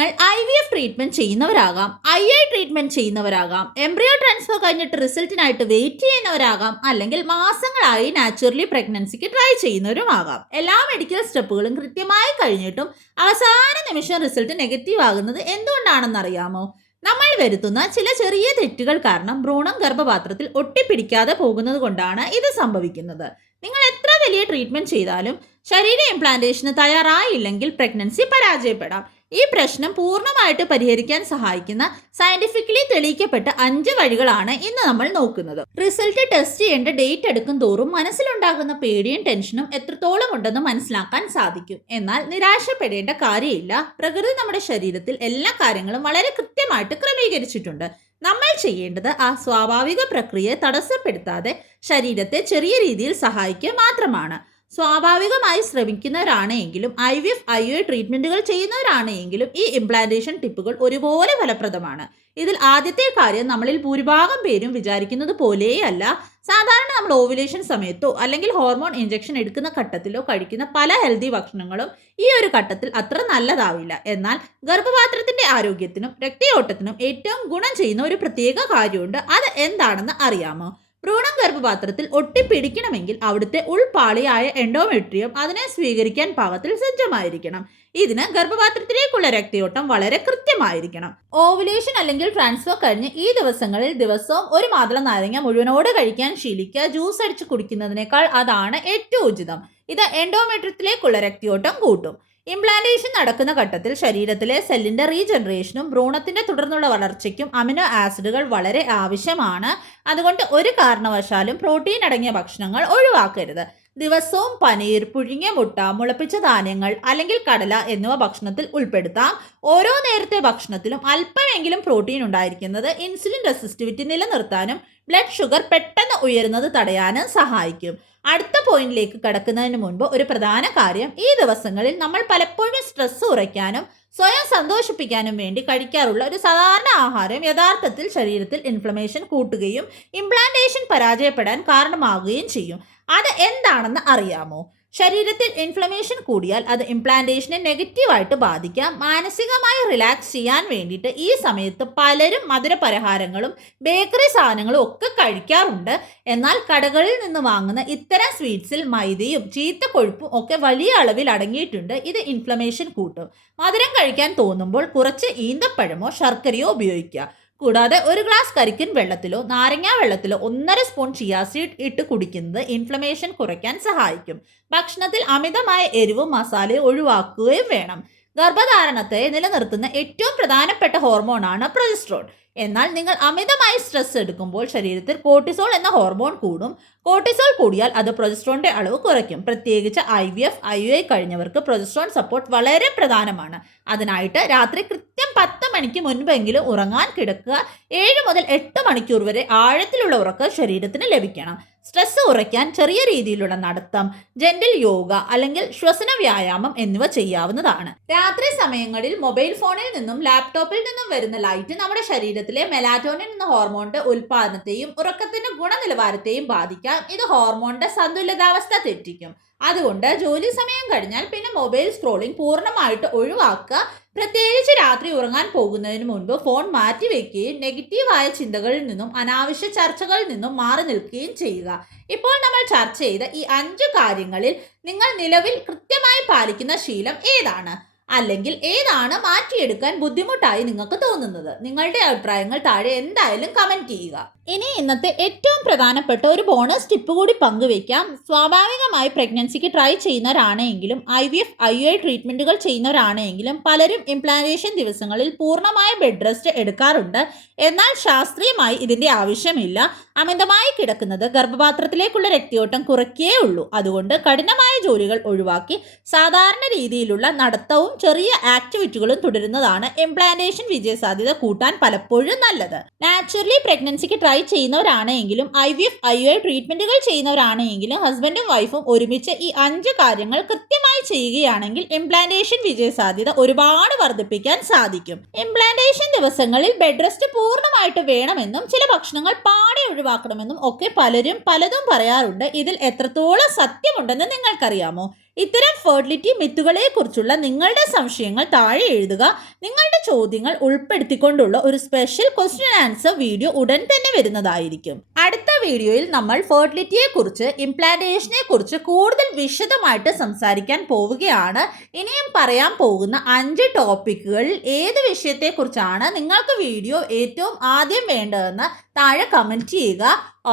നിങ്ങൾ IVF treatment ചെയ്യുന്നവരാകാം, II treatment ചെയ്യുന്നവരാകാം, എംബ്രിയോ ട്രാൻസ്ഫർ കഴിഞ്ഞിട്ട് റിസൾട്ടിനായിട്ട് വെയിറ്റ് ചെയ്യുന്നവരാകാം, അല്ലെങ്കിൽ മാസങ്ങളായി നാച്ചുറലി പ്രഗ്നൻസിക്ക് ട്രൈ ചെയ്യുന്നവരുമാകാം. എല്ലാ മെഡിക്കൽ സ്റ്റെപ്പുകളും കൃത്യമായി കഴിഞ്ഞിട്ടും അവസാന നിമിഷം റിസൾട്ട് നെഗറ്റീവ് ആകുന്നത് എന്തുകൊണ്ടാണെന്നറിയാമോ? നമ്മൾ വരുത്തുന്ന ചില ചെറിയ തെറ്റുകൾ കാരണം ഭ്രൂണം ഗർഭപാത്രത്തിൽ ഒട്ടിപ്പിടിക്കാതെ പോകുന്നത് കൊണ്ടാണ് ഇത് സംഭവിക്കുന്നത്. നിങ്ങൾ എത്ര വലിയ ട്രീറ്റ്മെന്റ് ചെയ്താലും ശരീര ഇംപ്ലാന്റേഷന് തയ്യാറായില്ലെങ്കിൽ പ്രഗ്നൻസി പരാജയപ്പെടാം. ഈ പ്രശ്നം പൂർണ്ണമായിട്ട് പരിഹരിക്കാൻ സഹായിക്കുന്ന സയന്റിഫിക്കലി തെളിയിക്കപ്പെട്ട 5 വഴികളാണ് ഇന്ന് നമ്മൾ നോക്കുന്നത്. റിസൾട്ട് ടെസ്റ്റ് ചെയ്യേണ്ട ഡേറ്റ് എടുക്കും തോറും മനസ്സിലുണ്ടാകുന്ന പേടിയും ടെൻഷനും എത്രത്തോളം ഉണ്ടെന്ന് മനസ്സിലാക്കാൻ സാധിക്കും. എന്നാൽ നിരാശപ്പെടേണ്ട കാര്യമില്ല. പ്രകൃതി നമ്മുടെ ശരീരത്തിൽ എല്ലാ കാര്യങ്ങളും വളരെ കൃത്യമായിട്ട് ക്രമീകരിച്ചിട്ടുണ്ട്. നമ്മൾ ചെയ്യേണ്ടത് ആ സ്വാഭാവിക പ്രക്രിയയെ തടസ്സപ്പെടുത്താതെ ശരീരത്തെ ചെറിയ രീതിയിൽ സഹായിക്കുക മാത്രമാണ്. സ്വാഭാവികമായി ശ്രമിക്കുന്നവരാണെങ്കിലും IVF IUI ട്രീറ്റ്മെന്റുകൾ ചെയ്യുന്നവരാണെങ്കിലും ഈ ഇംപ്ലാന്റേഷൻ ടിപ്പുകൾ ഒരുപോലെ ഫലപ്രദമാണ്. ഇതിൽ ആദ്യത്തെ കാര്യം നമ്മളിൽ ഭൂരിഭാഗം പേരും വിചാരിക്കുന്നത് പോലെയല്ല. സാധാരണ നമ്മൾ ഓവുലേഷൻ സമയത്തോ അല്ലെങ്കിൽ ഹോർമോൺ ഇഞ്ചക്ഷൻ എടുക്കുന്ന ഘട്ടത്തിലോ കഴിക്കുന്ന പല ഹെൽത്തി ഭക്ഷണങ്ങളും ഈ ഒരു ഘട്ടത്തിൽ അത്ര നല്ലതാവില്ല. എന്നാൽ ഗർഭപാത്രത്തിന്റെ ആരോഗ്യത്തിനും രക്തയോട്ടത്തിനും ഏറ്റവും ഗുണം ചെയ്യുന്ന ഒരു പ്രത്യേക കാര്യമുണ്ട്. അത് എന്താണെന്ന് അറിയാമോ? ഭ്രൂണം ഗർഭപാത്രത്തിൽ ഒട്ടിപ്പിടിക്കണമെങ്കിൽ അവിടുത്തെ ഉൾപാളിയായ എൻഡോമെട്രിയം അതിനെ സ്വീകരിക്കാൻ പാകത്തിൽ സജ്ജമായിരിക്കണം. ഇതിന് ഗർഭപാത്രത്തിലേക്കുള്ള രക്തയോട്ടം വളരെ കൃത്യമായിരിക്കണം. ഓവുലേഷൻ അല്ലെങ്കിൽ ട്രാൻസ്ഫർ കഴിഞ്ഞ് ഈ ദിവസങ്ങളിൽ ദിവസവും ഒരു മാതള നാരങ്ങ മുഴുവനോട് കഴിക്കാൻ ശീലിക്കുക. ജ്യൂസ് അടിച്ച് കുടിക്കുന്നതിനേക്കാൾ അതാണ് ഏറ്റവും ഉചിതം. ഇത് എൻഡോമെട്രിയത്തിലേക്കുള്ള രക്തയോട്ടം കൂട്ടും. ഇംപ്ലാന്റേഷൻ നടക്കുന്ന ഘട്ടത്തിൽ ശരീരത്തിലെ സെല്ലിന്റെ റീജനറേഷനും ഭ്രൂണത്തിന്റെ തുടർന്നുള്ള വളർച്ചയ്ക്കും അമിനോ ആസിഡുകൾ വളരെ ആവശ്യമാണ്. അതുകൊണ്ട് ഒരു കാരണവശാലും പ്രോട്ടീൻ അടങ്ങിയ ഭക്ഷണങ്ങൾ ഒഴിവാക്കരുത്. ദിവസവും പനീർ, പുഴുങ്ങിയ മുട്ട, മുളപ്പിച്ച ധാന്യങ്ങൾ അല്ലെങ്കിൽ കടല എന്നിവ ഭക്ഷണത്തിൽ ഉൾപ്പെടുത്താം. ഓരോ നേരത്തെ ഭക്ഷണത്തിലും അല്പമെങ്കിലും പ്രോട്ടീൻ ഉണ്ടായിരിക്കുന്നത് ഇൻസുലിൻ റെസിസ്റ്റിവിറ്റി നിലനിർത്താനും ബ്ലഡ് ഷുഗർ പെട്ടെന്ന് ഉയരുന്നത് തടയാനും സഹായിക്കും. അടുത്ത പോയിന്റിലേക്ക് കടക്കുന്നതിന് മുൻപ് ഒരു പ്രധാന കാര്യം, ഈ ദിവസങ്ങളിൽ നമ്മൾ പലപ്പോഴും സ്ട്രെസ് കുറയ്ക്കാനും സ്വയം സന്തോഷിപ്പിക്കാനും വേണ്ടി കഴിക്കാറുള്ള ഒരു സാധാരണ ആഹാരം യഥാർത്ഥത്തിൽ ശരീരത്തിൽ ഇൻഫ്ലമേഷൻ കൂട്ടുകയും ഇംപ്ലാന്റേഷൻ പരാജയപ്പെടാൻ കാരണമാകുകയും ചെയ്യും. അത് എന്താണെന്ന് അറിയാമോ? ശരീരത്തിൽ ഇൻഫ്ലമേഷൻ കൂടിയാൽ അത് ഇംപ്ലാന്റേഷനെ നെഗറ്റീവായിട്ട് ബാധിക്കാം. മാനസികമായി റിലാക്സ് ചെയ്യാൻ വേണ്ടിയിട്ട് ഈ സമയത്ത് പലരും മധുരപലഹാരങ്ങളും ബേക്കറി സാധനങ്ങളും ഒക്കെ കഴിക്കാറുണ്ട്. എന്നാൽ കടകളിൽ നിന്ന് വാങ്ങുന്ന ഇത്തരം സ്വീറ്റ്സിൽ മൈദയും ചീത്ത കൊഴുപ്പും ഒക്കെ വലിയ അളവിൽ അടങ്ങിയിട്ടുണ്ട്. ഇത് ഇൻഫ്ലമേഷൻ കൂട്ടും. മധുരം കഴിക്കാൻ തോന്നുമ്പോൾ കുറച്ച് ഈന്തപ്പഴമോ ശർക്കരയോ ഉപയോഗിക്കുക. കൂടാതെ ഒരു ഗ്ലാസ് കരിക്കിൻ വെള്ളത്തിലോ നാരങ്ങാ വെള്ളത്തിലോ 1.5 സ്പൂൺ ചിയാ സീഡ് ഇട്ട് കുടിക്കുന്നത് ഇൻഫ്ലമേഷൻ കുറയ്ക്കാൻ സഹായിക്കും. ഭക്ഷണത്തിൽ അമിതമായ എരിവും മസാലയും ഒഴിവാക്കുകയും വേണം. ഗർഭധാരണത്തെ നിലനിർത്തുന്ന ഏറ്റവും പ്രധാനപ്പെട്ട ഹോർമോണാണ് പ്രൊജസ്ട്രോൺ. എന്നാൽ നിങ്ങൾ അമിതമായി സ്ട്രെസ് എടുക്കുമ്പോൾ ശരീരത്തിൽ കോർട്ടിസോൾ എന്ന ഹോർമോൺ കൂടും. കോർട്ടിസോൾ കൂടിയാൽ അത് പ്രൊജസ്ട്രോണിന്റെ അളവ് കുറയ്ക്കും. പ്രത്യേകിച്ച് IVF IUI കഴിഞ്ഞവർക്ക് പ്രൊജസ്ട്രോൺ സപ്പോർട്ട് വളരെ പ്രധാനമാണ്. അതിനായിട്ട് രാത്രി കൃത്യം 10 മണിക്ക് മുൻപെങ്കിലും ഉറങ്ങാൻ കിടക്കുക. 7 മുതൽ 8 മണിക്കൂർ വരെ ആഴത്തിലുള്ള ഉറക്കം ശരീരത്തിന് ലഭിക്കണം. സ്ട്രെസ് കുറയ്ക്കാൻ ചെറിയ രീതിയിലുള്ള നടത്തം, ജെന്റിൽ യോഗ അല്ലെങ്കിൽ ശ്വസന വ്യായാമം എന്നിവ ചെയ്യാവുന്നതാണ്. രാത്രി സമയങ്ങളിൽ മൊബൈൽ ഫോണിൽ നിന്നും ലാപ്ടോപ്പിൽ നിന്നും വരുന്ന ലൈറ്റ് നമ്മുടെ ശരീരത്തിലെ മെലാറ്റോണിൻ എന്ന ഹോർമോണിന്റെ ഉൽപാദനത്തെയും ഉറക്കത്തിന്റെ ഗുണനിലവാരത്തെയും ബാധിക്കാം. ഇത് ഹോർമോണിന്റെ സന്തുലിതാവസ്ഥ തെറ്റിക്കും. അതുകൊണ്ട് ജോലി സമയം കഴിഞ്ഞാൽ പിന്നെ മൊബൈൽ സ്ക്രോളിംഗ് പൂർണ്ണമായിട്ട് ഒഴിവാക്കുക. പ്രത്യേകിച്ച് രാത്രി ഉറങ്ങാൻ പോകുന്നതിന് മുൻപ് ഫോൺ മാറ്റിവെക്കുകയും നെഗറ്റീവായ ചിന്തകളിൽ നിന്നും അനാവശ്യ ചർച്ചകളിൽ നിന്നും മാറി നിൽക്കുകയും ചെയ്യുക. ഇപ്പോൾ നമ്മൾ ചർച്ച ചെയ്ത ഈ 5 കാര്യങ്ങളിൽ നിങ്ങൾ നിലവിൽ കൃത്യമായി പാലിക്കുന്ന ശീലം ഏതാണ്? അല്ലെങ്കിൽ ഏതാണ് മാറ്റിയെടുക്കാൻ ബുദ്ധിമുട്ടായി നിങ്ങൾക്ക് തോന്നുന്നത്? നിങ്ങളുടെ അഭിപ്രായങ്ങൾ താഴെ എന്തായാലും കമന്റ് ചെയ്യുക. ഇനി ഇന്നത്തെ ഏറ്റവും പ്രധാനപ്പെട്ട ഒരു ബോണസ് ടിപ്പ് കൂടി പങ്കുവയ്ക്കാം. സ്വാഭാവികമായി പ്രഗ്നൻസിക്ക് ട്രൈ ചെയ്യുന്നവരാണെങ്കിലും IVF IUI ട്രീറ്റ്മെന്റുകൾ ചെയ്യുന്നവരാണെങ്കിലും പലരും ഇംപ്ലാന്റേഷൻ ദിവസങ്ങളിൽ പൂർണ്ണമായ ബെഡ് റെസ്റ്റ് എടുക്കാറുണ്ട്. എന്നാൽ ശാസ്ത്രീയമായി ഇതിന്റെ ആവശ്യമില്ല. അമിതമായി കിടക്കുന്നത് ഗർഭപാത്രത്തിലേക്കുള്ള രക്തയോട്ടം കുറയ്ക്കേ ഉള്ളൂ. അതുകൊണ്ട് കഠിനമായ ജോലികൾ ഒഴിവാക്കി സാധാരണ രീതിയിലുള്ള നടത്തവും ചെറിയ ആക്ടിവിറ്റികളും തുടരുന്നതാണ് ഇംപ്ലാന്റേഷൻ വിജയസാധ്യത കൂട്ടാൻ പലപ്പോഴും നല്ലത്. നാച്ചുറലി പ്രഗ്നൻസിക്ക് ട്രൈ ചെയ്യുന്നവരാണെങ്കിലും IVF IUI ട്രീറ്റ്മെന്റുകൾ ചെയ്യുന്നവരാണെങ്കിലും ഹസ്ബൻഡും വൈഫും ഒരുമിച്ച് ഈ 5 കാര്യങ്ങൾ കൃത്യമായി ചെയ്യുകയാണെങ്കിൽ ഇംപ്ലാന്റേഷൻ വിജയസാധ്യത ഒരുപാട് വർദ്ധിപ്പിക്കാൻ സാധിക്കും. ഇംപ്ലാന്റേഷൻ ദിവസങ്ങളിൽ ബെഡ് റെസ്റ്റ് പൂർണ്ണമായിട്ട് വേണമെന്നും ചില ഭക്ഷണങ്ങൾ പാടെ ഒഴിവാക്കണമെന്നും ഒക്കെ പലരും പലതും പറയാറുണ്ട്. ഇതിൽ എത്രത്തോളം സത്യമുണ്ടെന്ന് നിങ്ങൾക്കറിയാമോ? ഇത്തരം ഫെർട്ടിലിറ്റി മിത്തുകളെ കുറിച്ചുള്ള നിങ്ങളുടെ സംശയങ്ങൾ താഴെ എഴുതുക. നിങ്ങളുടെ ചോദ്യങ്ങൾ ഉൾപ്പെടുത്തിക്കൊണ്ടുള്ള ഒരു സ്പെഷ്യൽ ക്വസ്റ്റ്യൻ ആൻസർ വീഡിയോ ഉടൻ തന്നെ വരുന്നതായിരിക്കും. അടുത്ത വീഡിയോയിൽ നമ്മൾ ഫെർട്ടിലിറ്റിയെ കുറിച്ച്, ഇംപ്ലാന്റേഷനെ കുറിച്ച് കൂടുതൽ വിശദമായിട്ട് സംസാരിക്കാൻ പോവുകയാണ്. ഇനിയും പറയാൻ പോകുന്ന 5 ടോപ്പിക്കുകളിൽ ഏത് വിഷയത്തെക്കുറിച്ചാണ് നിങ്ങൾക്ക് വീഡിയോ ഏറ്റവും ആദ്യം വേണ്ടതെന്ന് താഴെ കമന്റ് ചെയ്യുക.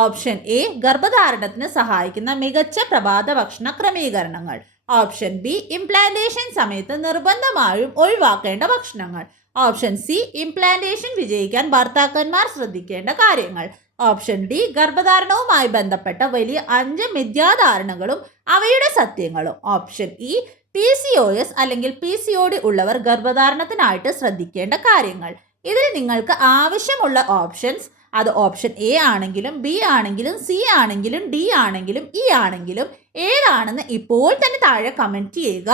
ഓപ്ഷൻ എ, ഗർഭധാരണത്തിന് സഹായിക്കുന്ന മികച്ച പ്രഭാത ഭക്ഷണ ക്രമീകരണങ്ങൾ. ഓപ്ഷൻ ബി, ഇംപ്ലാന്റേഷൻ സമയത്ത് നിർബന്ധമായും ഒഴിവാക്കേണ്ട ഭക്ഷണങ്ങൾ. ഓപ്ഷൻ സി, ഇംപ്ലാന്റേഷൻ വിജയിക്കാൻ ഭർത്താക്കന്മാർ ശ്രദ്ധിക്കേണ്ട കാര്യങ്ങൾ. ഓപ്ഷൻ ഡി, ഗർഭധാരണവുമായി ബന്ധപ്പെട്ട വലിയ 5 മിഥ്യാധാരണകളും അവയുടെ സത്യങ്ങളും. ഓപ്ഷൻ ഇ, PCOS അല്ലെങ്കിൽ PCOD ഉള്ളവർ ഗർഭധാരണത്തിനായിട്ട് ശ്രദ്ധിക്കേണ്ട കാര്യങ്ങൾ. ഇതിൽ നിങ്ങൾക്ക് ആവശ്യമുള്ള ഓപ്ഷൻസ്, അത് ഓപ്ഷൻ എ ആണെങ്കിലും ബി ആണെങ്കിലും സി ആണെങ്കിലും ഡി ആണെങ്കിലും ഇ ആണെങ്കിലും ഏതാണെന്ന് ഇപ്പോൾ തന്നെ താഴെ കമന്റ് ചെയ്യുക.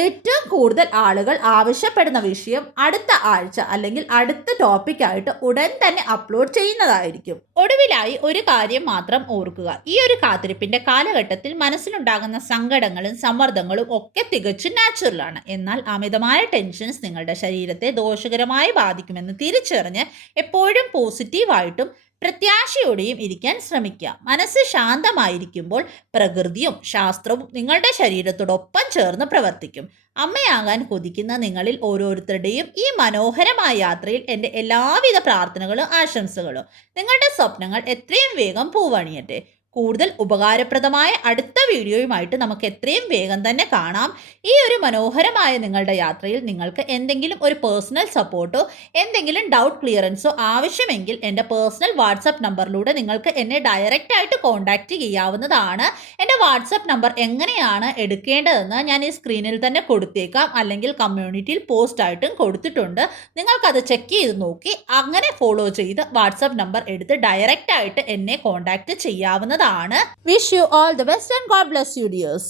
ഏറ്റവും കൂടുതൽ ആളുകൾ ആവശ്യപ്പെടുന്ന വിഷയം അടുത്ത ആഴ്ച അല്ലെങ്കിൽ അടുത്ത ടോപ്പിക്കായിട്ട് ഉടൻ തന്നെ അപ്ലോഡ് ചെയ്യുന്നതായിരിക്കും. ഒടുവിലായി ഒരു കാര്യം മാത്രം ഓർക്കുക. ഈ ഒരു കാത്തിരിപ്പിന്റെ കാലഘട്ടത്തിൽ മനസ്സിലുണ്ടാകുന്ന സങ്കടങ്ങളും സമ്മർദ്ദങ്ങളും ഒക്കെ തികച്ചും നാച്ചുറലാണ്. എന്നാൽ അമിതമായ ടെൻഷൻസ് നിങ്ങളുടെ ശരീരത്തെ ദോഷകരമായി ബാധിക്കുമെന്ന് തിരിച്ചറിഞ്ഞ് എപ്പോഴും പോസിറ്റീവായിട്ടും പ്രത്യാശയോടെയും ഇരിക്കാൻ ശ്രമിക്കുക. മനസ്സ് ശാന്തമായിരിക്കുമ്പോൾ പ്രകൃതിയും ശാസ്ത്രവും നിങ്ങളുടെ ശരീരത്തോടൊപ്പം ചേർന്ന് പ്രവർത്തിക്കും. അമ്മയാകാൻ കൊതിക്കുന്ന നിങ്ങളിൽ ഓരോരുത്തരുടെയും ഈ മനോഹരമായ യാത്രയിൽ എൻ്റെ എല്ലാവിധ പ്രാർത്ഥനകളും ആശംസകളും. നിങ്ങളുടെ സ്വപ്നങ്ങൾ എത്രയും വേഗം പൂവണിയട്ടെ. കൂടുതൽ ഉപകാരപ്രദമായ അടുത്ത വീഡിയോയുമായിട്ട് നമുക്ക് എത്രയും വേഗം തന്നെ കാണാം. ഈ ഒരു മനോഹരമായ നിങ്ങളുടെ യാത്രയിൽ നിങ്ങൾക്ക് എന്തെങ്കിലും ഒരു പേഴ്സണൽ സപ്പോർട്ടോ എന്തെങ്കിലും ഡൗട്ട് ക്ലിയറൻസോ ആവശ്യമെങ്കിൽ എൻ്റെ പേഴ്സണൽ വാട്സപ്പ് നമ്പറിലൂടെ നിങ്ങൾക്ക് എന്നെ ഡയറക്റ്റ് ആയിട്ട് കോൺടാക്റ്റ് ചെയ്യാവുന്നതാണ്. എൻ്റെ വാട്സപ്പ് നമ്പർ എങ്ങനെയാണ് എടുക്കേണ്ടതെന്ന് ഞാൻ ഈ സ്ക്രീനിൽ തന്നെ കൊടുത്തേക്കാം, അല്ലെങ്കിൽ കമ്മ്യൂണിറ്റിയിൽ പോസ്റ്റ് ആയിട്ടും കൊടുത്തിട്ടുണ്ട്. നിങ്ങൾക്കത് ചെക്ക് ചെയ്ത് നോക്കി അങ്ങനെ ഫോളോ ചെയ്ത് വാട്സപ്പ് നമ്പർ എടുത്ത് ഡയറക്റ്റ് ആയിട്ട് എന്നെ കോൺടാക്റ്റ് ചെയ്യാവുന്നതാണ്. Wish you all the best and God bless you dears.